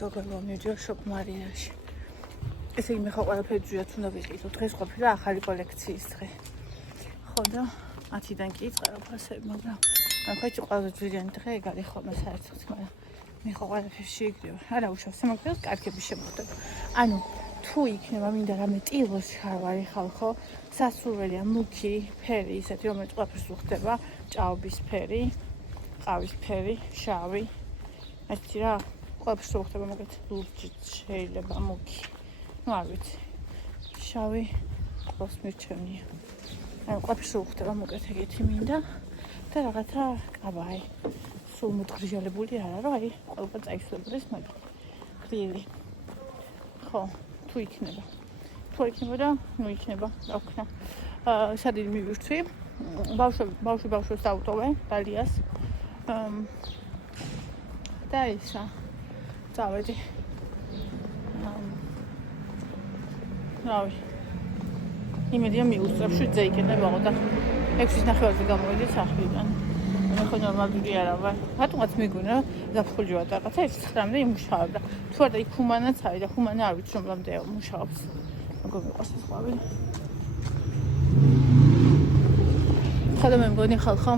გოგონო მივიდი შოპ მარიაში. ესე იგი მე ხო ყველაფერი ძვიად უნდა ვიყიდო. დღეს ყოფილა ახალი კოლექციის დღე. ხო და 10-დან კი იწყება ფასები, მაგრამ მე ხოჭი ყველაზე ძვირიანი დღე ეგარი ხოლმე საერთოდ, მაგრამ მე ხო ყველაფერი შეიგდიო. არა უშავს შემოგდებს კარგები შემოხდება. ანუ თუ იქნება მინდა რამე ტილოს შარვარი ხალხო, სასურველია მუქი ფერი, ისეთი რომელიც ყველაფერს უხდება, ჭაობის ფერი, ყავის ფერი, შავი. ერთი რა, ყველაფერს უხდება მაგათ ლურჯი შეიძლება მუქი. ну არ ვიცი. შავი ყავს მირჩევნია. ანუ ყველაფერს უხდება მოკეთ ეგეთი მინდა და რაღაცა კაბაი. სულ მოტყრიჟალებული არა რა, აი ყველგან წაიხსლებოდეს მაგრამ გრილი. ხო, თუ იქნება. თუ იქნება და ნუ იქნება, რა ვქნა. სადი მივირთვი. ბავშვებს დავუტოვე, დალიას. და ისა. წავედი. რავი. იმედია მიუსწრებ 7-ზე იქნებაო და 6:30-ზე გამოვიდი სახლიდან. მე ხო ნორმალური არა ვარ. რატომაც მიგვინა ზაფხული ვარ და რაღაცა 9-მდე იმუშავებდა. თუ არა იქ ხუმანაც არის და ხუმანი არ ვიცი რომლამდე მუშაობს. როგორ მიყვარს ეს ყვავილი. ხოდა მე მგონი ხალხო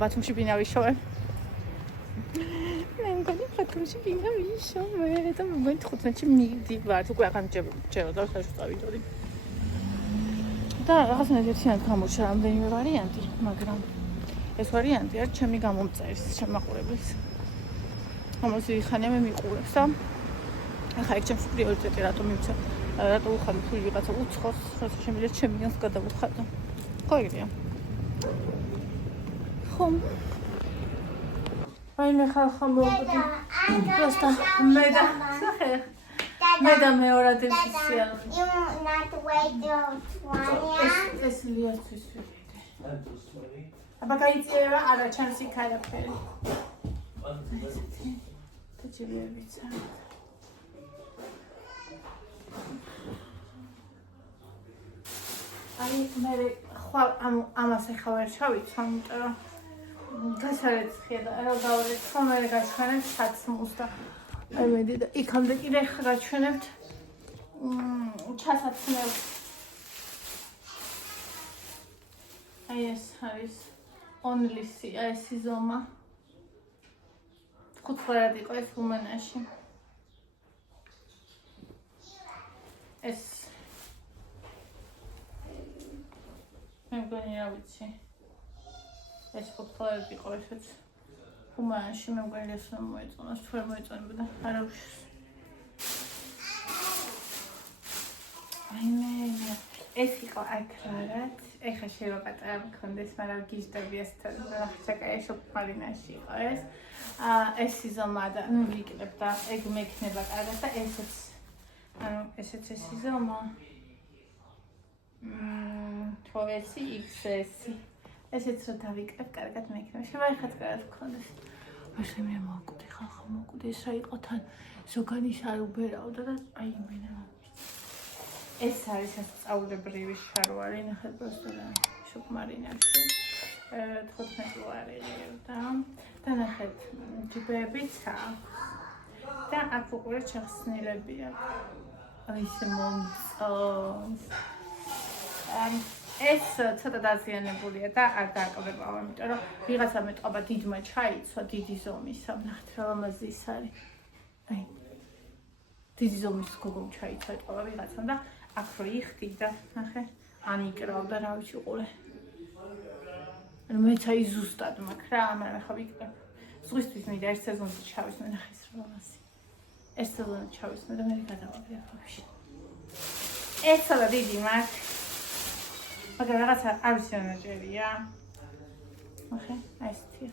ბათუმში ბინა ვიშოვე. მე მგონი ბათუმში ბინა ვიშოვე და მე მგონი 15-ში მივდივარ. უკვე აღარ მჭერო და საერთოდ წავიდოდი. და რაღაცნაირად ერთიანად გამოჩა რამდენიმე ვარიანტი, მაგრამ ეს ვარიანტი არის ჩემი გამომწერის, შემაყურებლის. ამაზე ხანია მე მიყურებს და ახლა ეგ ჩემს პრიორიტეტი რატომ მივცე, რატო უხარ თუ ვიღაცა უცხოს, რასაც შემიძლია ჩემი განს გადავუხადო. ხო იგია. ხო. აი მე ხალხო მოვიდი. просто მე და სახე. მე და მეორად ისია. You not wait till 20. ეს ლიასთვის ვიყიდე. აბა გაიწიერა არა ჩანსი ქარაფერი. და ჯერებიცა. აი მე ხვალ ამას ახლა ვერ ჩავიცვა, იმიტომ რომ გასარეცხია და რა გავარეთ, რომ მე გაჩვენებ საცმულს და აი მედი და იქამდე კიდე გაჩვენებთ ჩასაცმელს. აი ეს არის only-სი, აი ეს სიზომა. 5 ხვერად იყო ეს რუმენიაში. ეს მე მგონი რა ვიცი. ეს 5 ხვერად იყო ესეც. რუმენიაში მე მგონი ეს რომ მოეწონას, თუ არ მოეწონებოდა, არა უშავს. აი მე ეს იყო აკრარად. ეხლა შეიძლება პატარა მქონდეს, მაგრამ გიჟდები ეს ჩაკაი შოპ მარინაში იყო ეს. ეს სიზომა და ნუ ვიკრებ და ეგ მექნება კარგად და ესეც ანუ ესეც ეს სიზომა. თორეცი XS. ესეც რო დავიკრებ კარგად მექნება. შეიძლება ეხლა კარგად მქონდეს. მაშინ მე მოვკვდი ხალხო მოვკვდი ეს რა იყო თან ზოგანის არ უბერავდა და აი მე ეს არის ასწავლებრივი შარვარი, ნახეთ просто შოპ მარინაში. 15 ლარი და ნახეთ ჯიბებიც აქვს. და აქ უკვე ჩახსნილები აქვს. აი ეს მომწონს. ეს ცოტა დაზიანებულია და არ დააკლებავ, იმიტომ რომ ვიღაცა მეტყობა დიდმა ჩაიცვა, დიდი ზომისა, ნახეთ რა ლამაზი ის არის. აი დიდი ზომის გოგომ ჩაიცვა ეტყობა ვიღაცამ და აქ რო იხდი და ნახე ანიკრავდა რა ვიცი ყურე. ანუ მეც აი ზუსტად მაქვს რა, მაგრამ ხო ვიკრებ. ზღვისთვის მინდა ერთ სეზონში ჩავისმე ნახეს რა ლამაზი. ერთ სეზონში ჩავისმე და მე გადავაბი ახლა. ეს ცოტა დიდი მაქვს. მაგრამ რაღაცა არ ვიცი რა ნაჭერია. ნახე, აი ესეთი.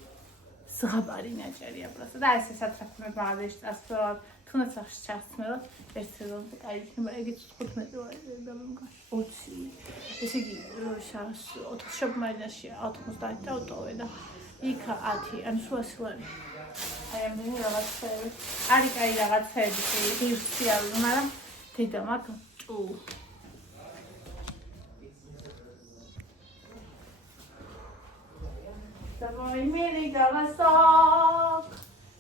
ზღაპარი ნაჭერია просто და ეს სატრაქმე ბაღებში წასვლად თუნდაც სახში ჩასმელად ერთ სეზონზე კაი იქნება ეგეც 15 ლარი და მე მგონი 20. ესე იგი შანს 4 შოპ მარინაშია 90 და უტოვე და იქ 10, ანუ 100 ლარი. აი ამ რაღაცები. არის კაი რაღაცები, ღირსი არის, მაგრამ დედა მაგ ჭუ. Давай, милый голосок.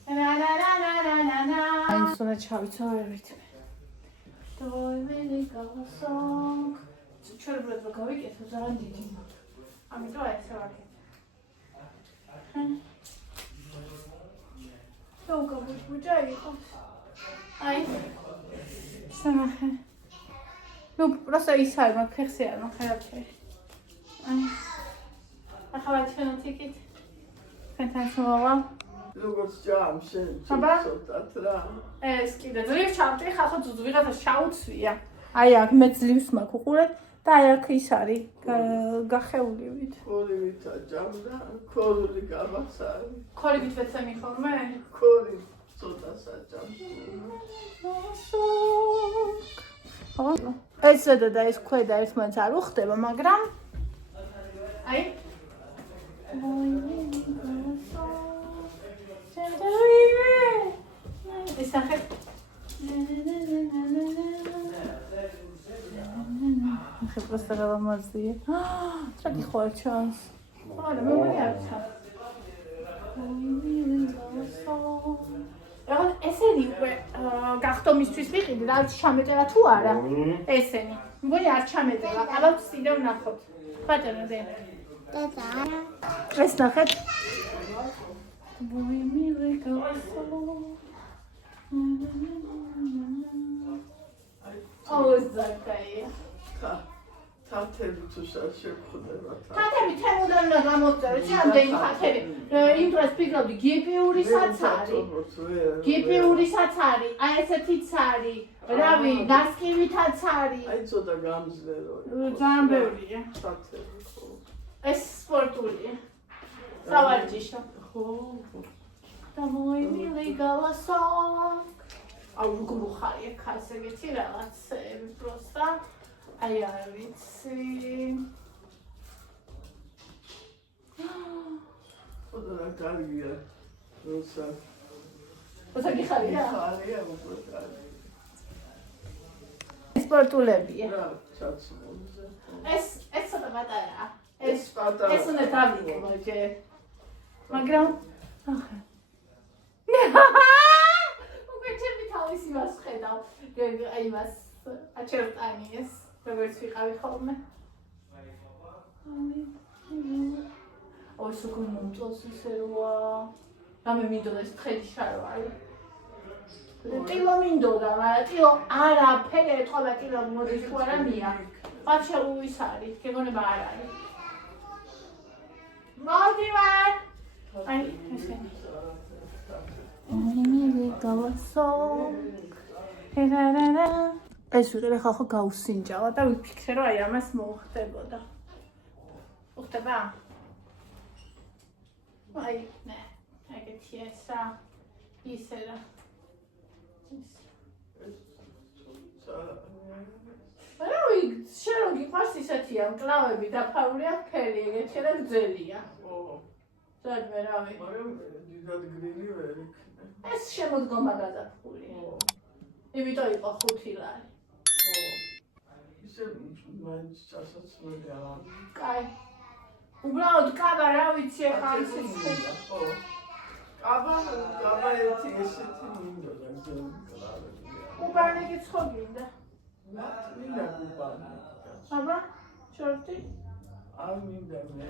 На-на-на-на-на-на-на. მაინც უნდა ჩავიცო ვერ ვითმე. დავაიმენიკავასონგ. ჩერბრად რო გავიკეთო ზარან დიდი მაქვს. ამიტომ ესე ვაკეთე. გაუგაბუჯა იყოს. აი. სამახე. Ну, просто ისაა, მაგ ფეხზე არ მოხერხე. აი. ახლა ჩვენთიკით. თქვენთან მოვალ. როგორც ჯამ შენ ცოტათ რა. ეს კიდე ძლივს ჩავტი, ხახო ვიღაცა შაუცვია. აი აქ მე ძლივს მაქვს უყურეთ და აი აქ ის არის გახეულივით. ქოლივითა ჯამ და ქოლული გაბაც არის. ქოლივით ვეცემი ხოლმე? ქოლი ცოტა საჯამ. ეს ზედა და ეს ქვედა ერთმანეთს არ უხდება, მაგრამ აი ეს ახლა ახლა просто გამომაზდია. ტრაკი ხო არ ჩანს. არა, მე მგონი არ ჩანს. ესენი უკვე გახტომისთვის ვიყიდი, რაც ჩამეტევა თუ არა. ესენი. მგონი არ ჩამეტევა. აბა ვსიდე ვნახოთ. ბატონო დე. Tata. ეს ნახეთ. აუზ ზაკაია. თათები თუ შეხვდება თათები თემუდან უნდა გამოვწერო, რამდენი თათები. იმ დროს ფიქრობდი გიპიურისაც არის. გიპიურისაც არის, აი ესეთიც არის. რავი, ნასკივითაც არის. აი ცოტა გამძლერო. ძალიან ბევრია. თათები ხო. ეს სპორტულია. სავარჯიშო. ხო. დამოიმილე გავასო. აუ გუხარია ქასეგეთი რაღაცები პროსტა. აი არ ვიცი. ოდნა კარგია. როცა გიხარია? ხარია უკვე. სპორტულებია. რა ჩაცმულზე. ეს ცოტა პატარაა. ეს პატარა. ეს უნდა დავიკო ჯერ. მაგრამ ახლა. უკვე ჩემი თავის იმას ხედავ. აი იმას აჩერტანიეს. როგორც ვიყავი ხოლმე. ой, სულ მომწონს ისე როა. რამე მინდოდა ეს თხელი შარო არის. ტილო მინდოდა, მაგრამ ტილო არაფერი ეთქვა ტილო მოდის თუ არა მია. ვაფშე უის არის, გეგონება არ არის. მოდივარ. აი, ესენი. მე გავასო. ეს ვიღებ ხალხო გაუსინჯალა და ვიფიქრე რომ აი ამას მოხდებოდა. ხდება? აი, ნე, ეგეთი ესა. ისე რა. აი, შენ რო გიყვარს ისეთია, მკლავები დაფარულია ფერი, ეგეთი რა გძელია. ხო. სადმე რავი. მაგრამ დიდად გრილი ვერ იქნება. ეს შემოდგომა გაზაფხულია. იმიტომ იყო 5 ლარი. ხო. ისე მაინც ჩასაცმელი არ. კაი. უბრალოდ კაბა რა ვიცი ახლა ისე. ხო. კაბა ერთი ესეთი მინდოდა გზელები. უბანეგიც ხო გინდა? მინდა გუბანი. აბა, შორტი? არ მინდა მე.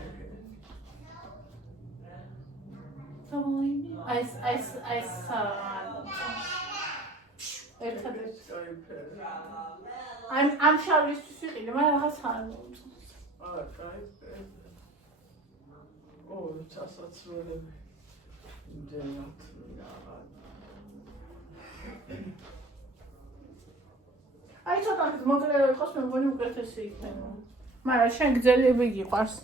ეს ერთადერთი. ამ შავლისთვის ვიყიდე, მაგრამ რაღაც არ მომწონს. აა, კაი. ო, ჩასაცმელები. იმდენად რაღაც. აი ცოტა მოკლე იყოს, მე მგონი უკეთესი იქნება. მაგრამ შენ გძელები გიყვარს.